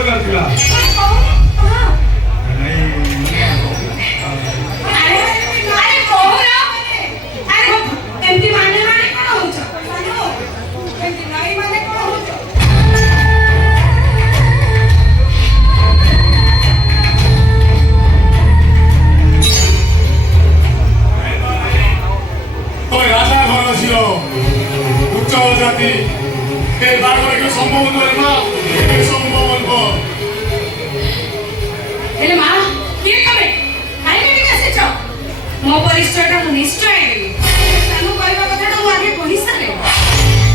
दरकार थिला সম্ভব নয় মা সম্ভব বলবো এলে মা কি কবে খাইবে ঠিক আছে চ মো পরিচয়টা মু নিশ্চয় দেবি তানু কইবা কথাটা মু আগে কহি সারে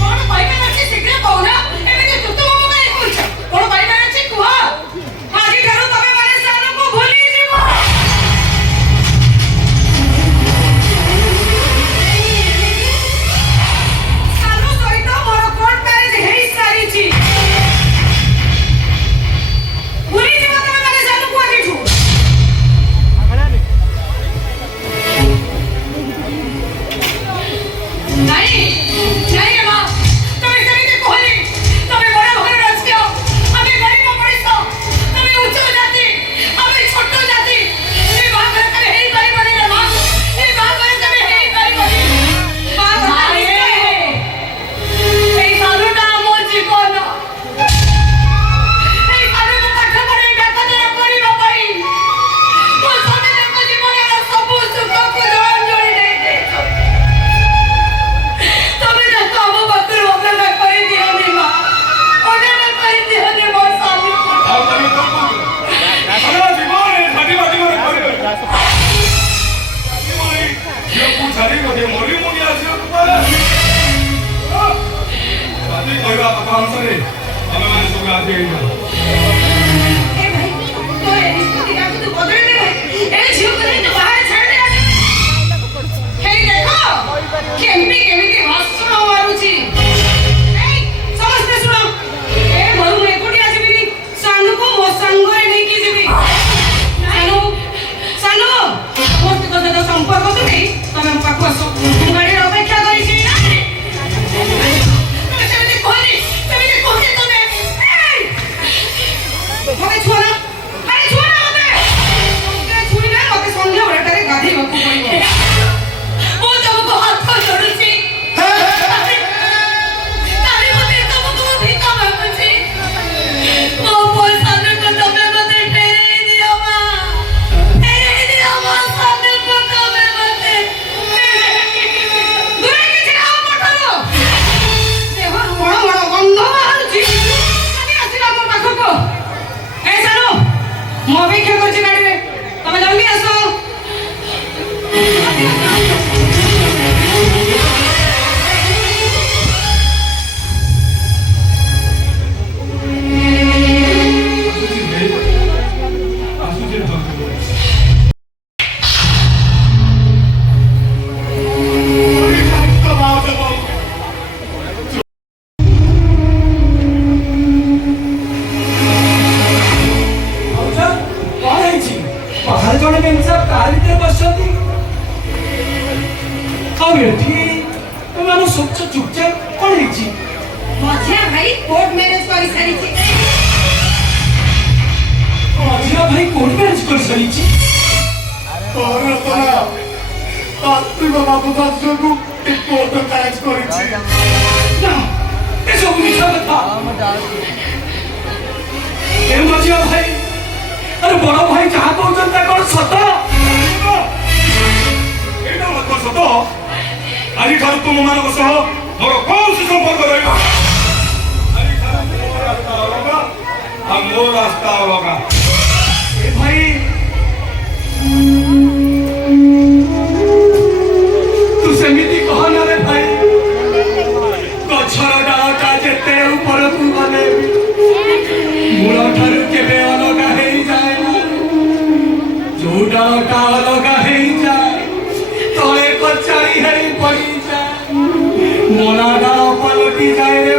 কোন কইবে আছে শীঘ্র কও না এবে তো তুম মো কাই কইছ কোন কইবে আছে কুহ আগে ঠারু তবে মানে সানু কো ভুলি ଯିବ সানু সহিত মোর কোর্ট ম্যারেজ হেই সারিছি ভুলি ଯିବ তবে মানে সানু কো আগে ঠু नहीं नहीं रे मां তুমি সেমিতে কইলি তুমি বড় ঘরে রাজকিও আমি গরিব পড়িছো তুমি উচ্চ জাতি আমি ছোট জাতি এই বাঘরে তুমি হেই পারিবনি রে মা এই বাঘরে তুমি হেই পারিবনি বাঘ এই সালুটা আমার জীবন এই সালু পাঠ পড়ে ডাকা দেয়া করিব পাই মো সবে দেখো জীবনের সবু সুখକୁ জড় দেই দেইছো তবে না কাম বাকর ওনা করে দিওনি মা ওনা করে দিওনি মোর স্বামী আর তুমি তো সারা জীবন ফাটি ফাটি করে করে জীবনে ইয়ে কো ছাড়ি গদে মরি মরি আসিও তোমারে বাদি কইবা কথা অনুসারে ଆମେ ମାନେ ସବୁ ଆଗେଇ ହେଇଯାଉ ए भाई तो ये स्थिति का तो बदल दे ए झियो करे तो बाहर छाड़ दे हे देखो केमती केमती हसुनो मारुची ए समझते सुनो ए घरु में कोठी आसीबी सानू को मो संग रे नहीं की जीबी सानू सानू मोर तो तो संपर्क तो नहीं तमे पाखु आसो गाड़ी अपेक्षा करिसी ना तमे कोनी तमे मते छोरा अरे छोरा मते छुई ना मते संध्या बेटारे गाधी बाकू पड़िबो ओ तुमको हाथ जोड़ुची तारी मते तुमको भिका मांगुची ओ पैसा न को तमे मते फेरे दियो मा साने को तमे मते दूरे के जाओ पठलो देह बड़ बड़ गंध बाहरुची आगे आसिला मोर पाखको ए सानो मो अपेक्षा करछि गाड़ी में तमे जल्दी आसो ଆସୁଛି ତ बाहर जोड़े में सब कार भीतर बसती अब एठी तो मानो सोच चुपचाप कोन लिखी मझिया भाई कोर्ट मैरिज करि सारिछि मझिया भाई कोर्ट मैरिज कर सरीची और तोरा आत्मी बाबू दासु को कोर्ट मैरिज करिछि ना ए सब मिछा कथा ए मझिया भाई अरे बड़ा भाई जहाँ कहते हैं कौन सता एटा मत सत आजि ठाରୁ तुम ମାନଙ୍କ ସହ ମୋର କୌଣସି ସମ୍ପର୍କ ରହିବ ଆଜି ଠାରୁ ମୋ ରାସ୍ତା ଅଲଗା ଆଉ ମୋ ରାସ୍ତା ଅଲଗା ए भाई तू सेमिति कह ना रे भाई गछर डालटा जेते ऊपर तू गले मूल ठारू केबे अलगा हेई जाए ना जो डालटा अलगा हेई जाए तले कचारी हेई पड़ी जाए मोला डाल पलटी जाए रे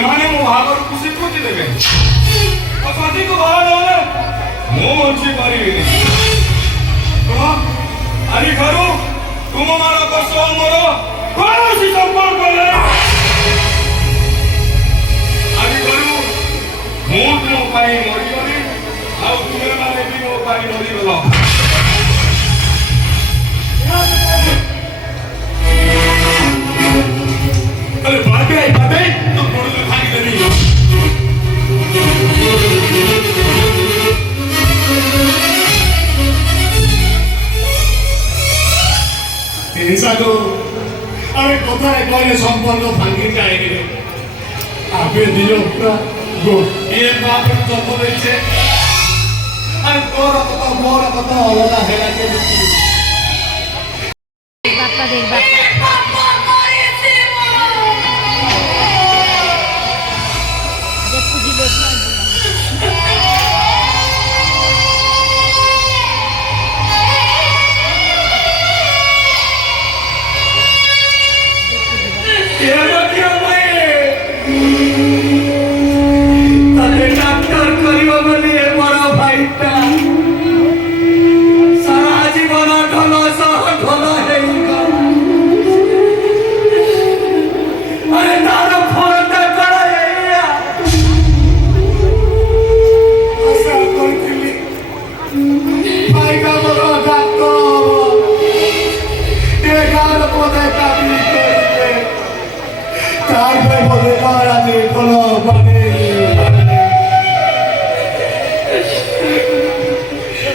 ସେମାନେ ମୋ ବାହାଘରକୁ ସ୍ୱୀକୃତି ଦେବେ ଆଉ ସ୍ୱାତୀକୁ ବାହା ନହେଲେ ମୁଁ ବଞ୍ଚି ପାରିବିନି। ଶୁଣ, ଆଜିଠାରୁ ତୁମମାନଙ୍କ ସହ ମୋର କୌଣସି ସମ୍ପର୍କ ନାହିଁ। ଆଜିଠାରୁ ମୁଁ ତୁମ ପାଇଁ ମରିଗଲି ଆଉ ତୁମେମାନେ ବି ମୋ ପାଇଁ ମରିଗଲ। अरे बात है तो थोड़ी तो खाली करनी है। ऐसा तो अरे कथा है कोई संपर्क भांगी जाएगी आपे दियो पूरा गो ये बात तो बोले छे अरे तोरा कथा मोरा कथा अलग है के बापा देख बापा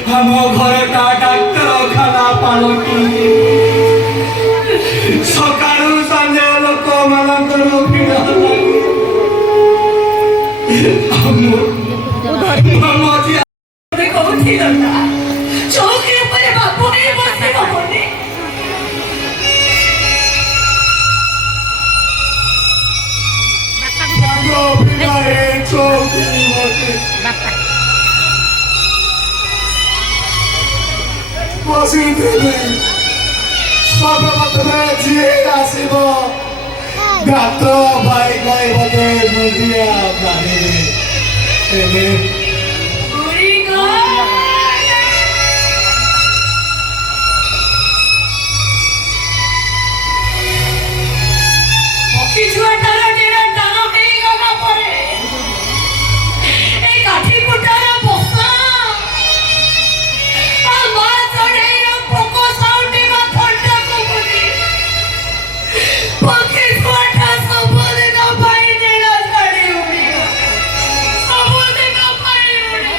हम घर का डाक्टर खाना पालटी सकाळू संजे लोक मानकर ভিড় লাগে মামাজি देखो ठीक है चौके ऊपर बापू ने बसे बापू ने नो बिनाए चोकी होते बसी देवे सब मतरे जिए आसीबो डाक्टर भाई भाई बदे मुदिया बाहे एमे पूरी को কিছু একটা যেটা টানা হয়ে গেল পরে এই কাঠি কুটার বসা আর মাছ চড়াইর পোকো সাউন্ডে বা ঠান্ডা কবুলি পক্ষে ছোটা সবলে না পাই দেনা ছাড়ি উড়ি সবলে না পাই উড়ি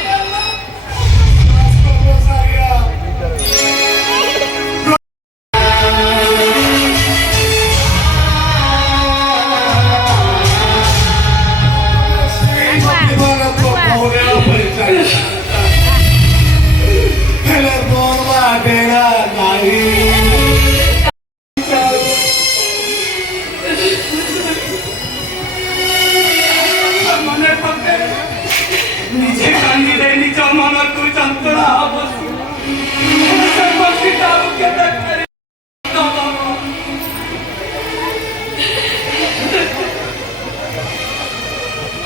নিজে কান্দি দেয় নিজ মনের তুই যন্ত্রণা অবস্থা সর্বস্বী তারুকে দেখতে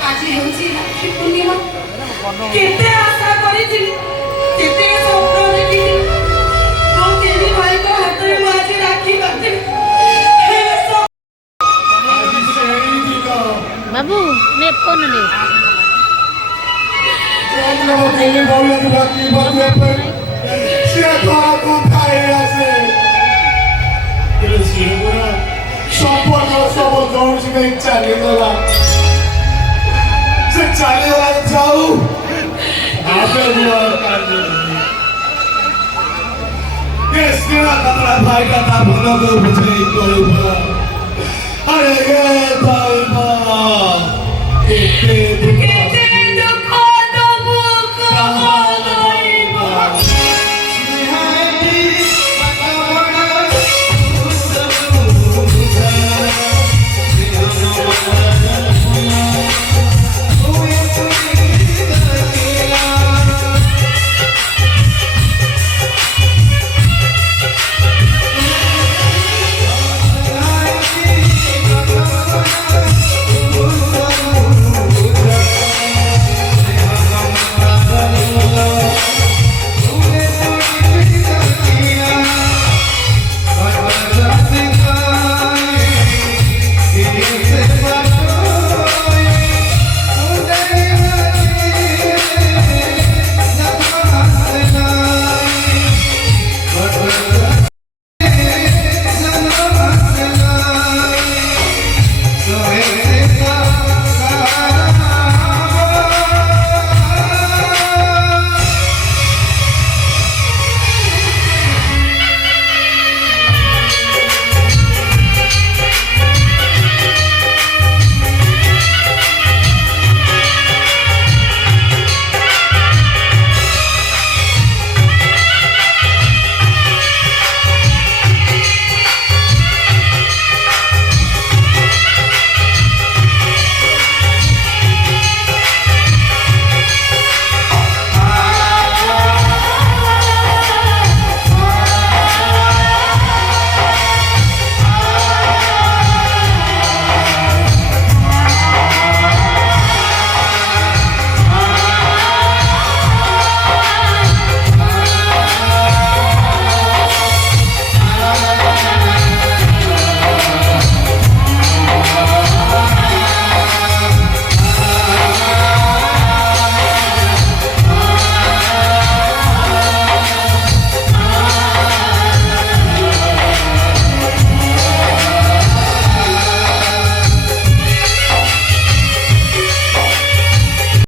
আজি ହେଉଛି ରାକ୍ଷୀ ପୂର୍ଣ୍ଣିମା କେତେ ଆଶା କରିଥିଲି କେତେ ସ୍ୱପ୍ନ ଦେଖିଥିଲି ଆଉ ତିନି ଭାଇଙ୍କ ହାତରେ ମୁଁ ଆଜି ରାକ୍ଷୀ ବାନ୍ଧିବି बाबू ने फोन ले केले बोले बाकी बाते पर से तो को खाए आसे केले सिरपुरा সম্পর্ক সব দৌড় থেকে চালিয়ে গেলা से चालिए वाला जाओ आपे बुआ कर ये सिरा कमरा भाई का था बोलो को मुझे कोई बुआ अरे ये भाई मां के